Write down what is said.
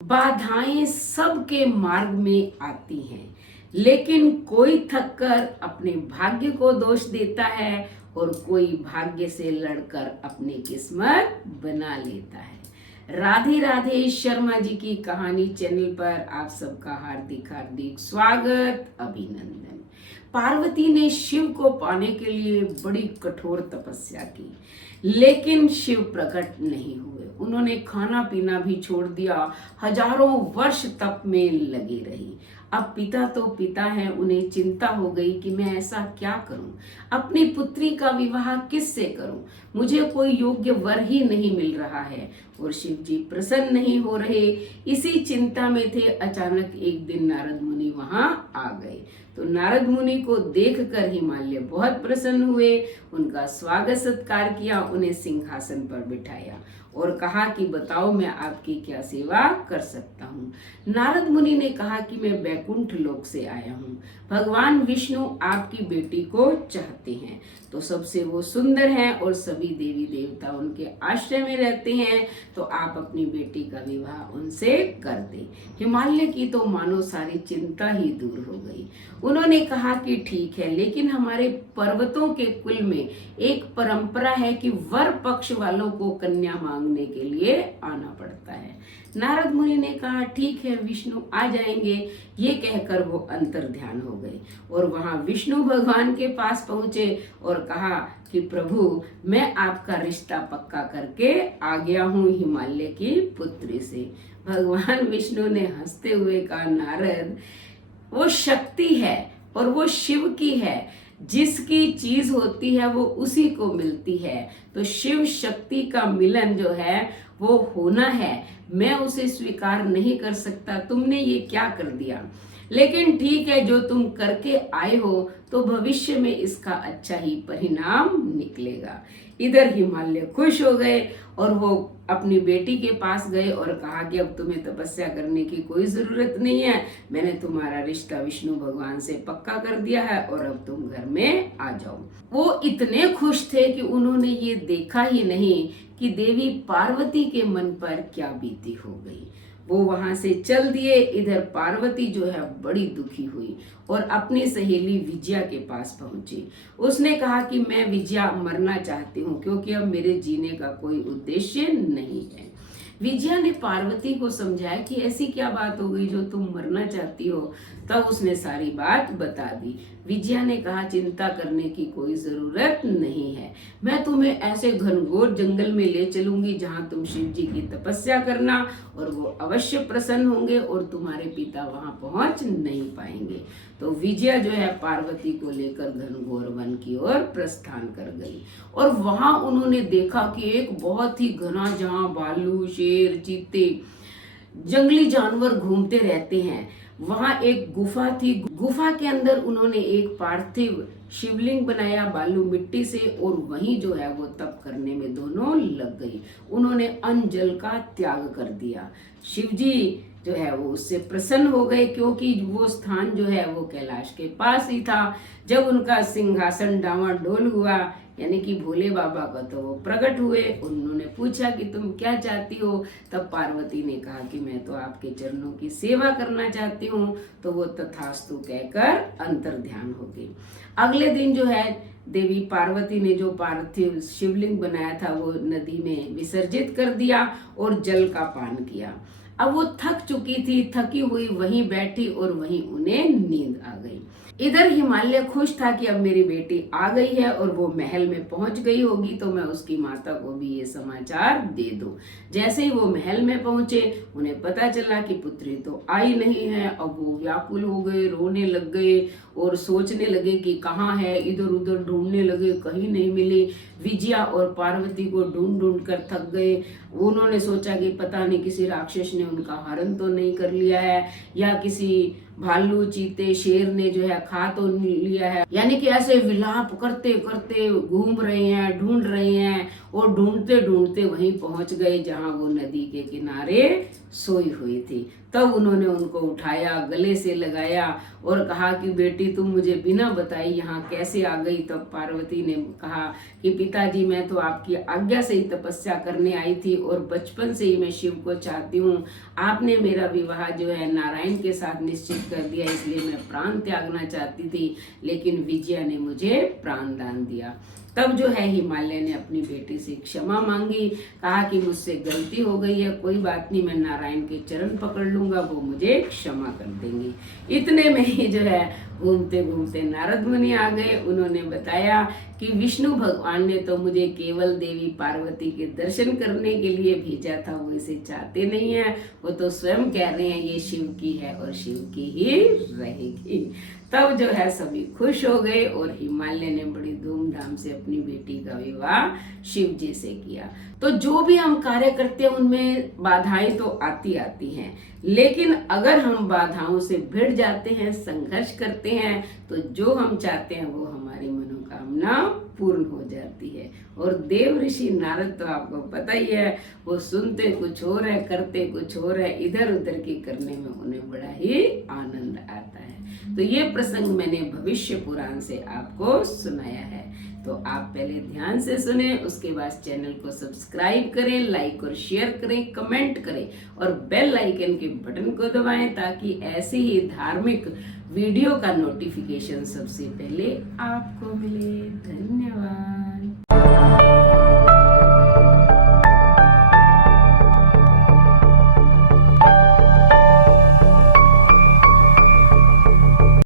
बाधाएं सबके मार्ग में आती हैं, लेकिन कोई थककर अपने भाग्य को दोष देता है और कोई भाग्य से लड़कर अपनी किस्मत बना लेता है। राधे राधे शर्मा जी की कहानी चैनल पर आप सबका हार्दिक हार्दिक स्वागत, अभिनंदन। पार्वती ने शिव को पाने के लिए बड़ी कठोर तपस्या की, लेकिन शिव प्रकट नहीं हुए। उन्होंने खाना पीना भी छोड़ दिया, हजारों वर्ष तप में लगी रही। अब पिता तो पिता है, उन्हें चिंता हो गई कि मैं ऐसा क्या करूं, अपनी पुत्री का विवाह किससे करूं, मुझे कोई योग्य वर ही नहीं मिल रहा है और शिव जी प्रसन्न नहीं हो रहे। इसी चिंता में थे, अचानक एक दिन नारद मुनि वहां आ गए। तो नारद मुनि को देखकर हिमालय बहुत प्रसन्न हुए, उनका स्वागत सत्कार किया, उन्हें सिंहासन पर बिठाया और कहा कि बताओ मैं आपकी क्या सेवा कर सकता हूँ। नारद मुनि ने कहा कि मैं बैकुंठ लोक से आया हूँ, भगवान विष्णु आपकी बेटी को चाहते हैं। तो सबसे वो सुंदर हैं और सभी देवी देवता उनके आश्रय में रहते हैं, तो आप अपनी बेटी का विवाह उनसे कर दे। हिमालय की तो मानो सारी चिंता ही दूर हो गई। उन्होंने कहा कि ठीक है, लेकिन हमारे पर्वतों के कुल में एक परंपरा है कि वर पक्ष वालों को कन्या मांगने के लिए आना पड़ता है। नारद मुनि ने कहा ठीक है, विष्णु आ जाएंगे। ये कहकर वो अंतर ध्यान हो गए और वहां विष्णु भगवान के पास पहुंचे और कहा कि प्रभु, मैं आपका रिश्ता पक्का करके आ गया हूँ हिमालय की पुत्री से। भगवान विष्णु ने हंसते हुए कहा, नारद, वो शक्ति है और वो शिव की है, जिसकी चीज होती है वो उसी को मिलती है। तो शिव शक्ति का मिलन जो है वो होना है, मैं उसे स्वीकार नहीं कर सकता। तुमने ये क्या कर दिया, लेकिन ठीक है, जो तुम करके आए हो तो भविष्य में इसका अच्छा ही परिणाम निकलेगा। इधर हिमालय खुश हो गए और वो अपनी बेटी के पास गए और कहा कि अब तुम्हें तपस्या करने की कोई जरूरत नहीं है, मैंने तुम्हारा रिश्ता विष्णु भगवान से पक्का कर दिया है और अब तुम घर में आ जाओ। वो इतने खुश थे कि उन्होंने ये देखा ही नहीं कि देवी पार्वती के मन पर क्या बीती हो गई। वो वहां से चल दिए। इधर पार्वती जो है बड़ी दुखी हुई और अपनी सहेली विजया के पास पहुंची। उसने कहा कि मैं विजया मरना चाहती हूँ, क्योंकि अब मेरे जीने का कोई उद्देश्य नहीं है। विजया ने पार्वती को समझाया कि ऐसी क्या बात हो गई जो तुम मरना चाहती हो। तब उसने सारी बात बता दी। विजया ने कहा, चिंता करने की कोई जरूरत नहीं है, मैं तुम्हें ऐसे घनघोर जंगल में ले चलूंगी जहां तुम शिव जी की तपस्या करना और वो अवश्य प्रसन्न होंगे और तुम्हारे पिता वहां पहुंच नहीं पाएंगे। तो विजया जो है पार्वती को लेकर घनघोर वन की ओर प्रस्थान कर गई और वहां उन्होंने देखा कि एक बहुत ही घना, जहां भालू, शेर, चीते, जंगली जानवर घूमते रहते हैं, वहां एक गुफा थी। गुफा के अंदर उन्होंने एक पार्थिव शिवलिंग बनाया बालू मिट्टी से और वहीं जो है वो तप करने में दोनों लग गई। उन्होंने अन्न जल का त्याग कर दिया। शिवजी जो है वो उससे प्रसन्न हो गए, क्योंकि वो स्थान जो है वो कैलाश के पास ही था। जब उनका सिंहासन डावाडोल हुआ, यानी कि भोले बाबा का, तो वो प्रकट हुए। उन्होंने पूछा कि तुम क्या चाहती हो। तब पार्वती ने कहा कि मैं तो आपके चरणों की सेवा करना चाहती हूँ। तो वो तथास्तु कहकर अंतर ध्यान हो गई। अगले दिन जो है देवी पार्वती ने जो पार्थिव शिवलिंग बनाया था वो नदी में विसर्जित कर दिया और जल का पान किया। अब वो थक चुकी थी, थकी हुई वहीं बैठी और वहीं उन्हें नींद आ गई। इधर हिमालय खुश था कि अब मेरी बेटी आ गई है और वो महल में पहुंच गई होगी, तो मैं उसकी माता को भी ये समाचार दे दूं। जैसे ही वो महल में पहुंचे, उन्हें पता चला कि पुत्री तो आई नहीं है। अब वो व्याकुल हो गए, रोने लग गए और सोचने लगे कि कहाँ है। इधर उधर ढूंढने लगे, कहीं नहीं मिली। विजया और पार्वती को ढूंढ ढूंढ कर थक गए। उन्होंने सोचा कि पता नहीं किसी राक्षस ने उनका हरण तो नहीं कर लिया है, या किसी भालू चीते शेर ने जो है खा तो लिया है, यानी कि ऐसे विलाप करते करते घूम रहे हैं, ढूंढ रहे हैं, और ढूंढते ढूंढते वहीं पहुंच गए जहां वो नदी के किनारे सोई हुई थी। तब उन्होंने उनको उठाया, गले से लगाया और कहा कि बेटी तुम मुझे बिना बताई यहाँ कैसे आ गई। तब पार्वती ने कहा कि पिताजी मैं तो आपकी आज्ञा से ही तपस्या करने आई थी और बचपन से ही मैं शिव को चाहती हूँ। आपने मेरा विवाह जो है नारायण के साथ निश्चित कर दिया, इसलिए मैं प्राण त्यागना चाहती थी, लेकिन विजया ने मुझे प्राण दान दिया। तब जो है हिमालय ने अपनी बेटी से क्षमा मांगी, कहा कि मुझसे गलती हो गई है, कोई बात नहीं, मैं नारायण के चरण पकड़ लूंगा, वो मुझे क्षमा कर देंगे। इतने में ही जो है घूमते घूमते नारद मुनि आ गए। उन्होंने बताया कि विष्णु भगवान ने तो मुझे केवल देवी पार्वती के दर्शन करने के लिए भेजा था, वो इसे चाहते नहीं है, वो तो स्वयं कह रहे हैं ये शिव की है और शिव की ही रहेगी। तब जो है सभी खुश हो गए और हिमालय ने बड़ी धूमधाम से अपनी बेटी का विवाह शिव जी से किया। तो जो भी हम कार्य करते हैं उनमें बाधाएं तो आती हैं, लेकिन अगर हम बाधाओं से भिड़ जाते हैं, संघर्ष करते हैं, तो जो हम चाहते हैं वो हमारी मनोकामना पूर्ण हो जाती है। और देव ऋषि नारद तो आपको पता ही है, वो सुनते कुछ और है, करते कुछ और है, इधर उधर की करने में उन्हें बड़ा ही आनंद आता है। तो ये प्रसंग मैंने भविष्य पुराण से आपको सुनाया है, तो आप पहले ध्यान से सुने, उसके बाद चैनल को सब्सक्राइब करें, लाइक और शेयर करें, कमेंट करें और बेल आइकन के बटन को दबाएं ताकि ऐसे ही धार्मिक वीडियो का नोटिफिकेशन सबसे पहले आपको मिले। धन्यवाद।